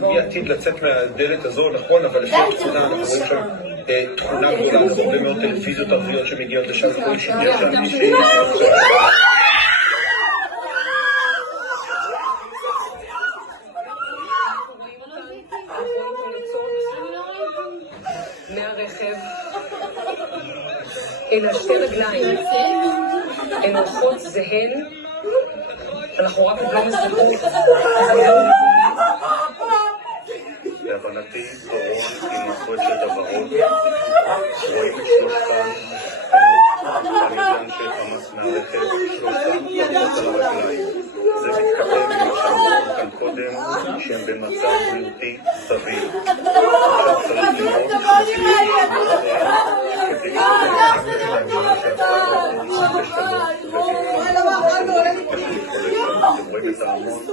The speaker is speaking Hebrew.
מי עתיד לצאת מהדלת הזו, נכון, אבל לפי התמונה אנחנו רואים שם תכונה גדולה, הרבה מאוד טלוויזיות ערביות שמגיעות לשם, כל שנייה שם מישהי מהרכב אל השתי רגליים, הן הולכות זהן, אנחנו רק עוד לא מזדקות. להבנתי, ברון עם החולצת הוורוד, רואים את שלושתם, אני יודע שחמאס מהרכב, שלושתם פרקות על הרגליים. זה מתכתב עם מה שאמרנו כאן קודם, שהם במצב בריאותי סביר. עכשיו צריך לראות אתם רואים את ההמון,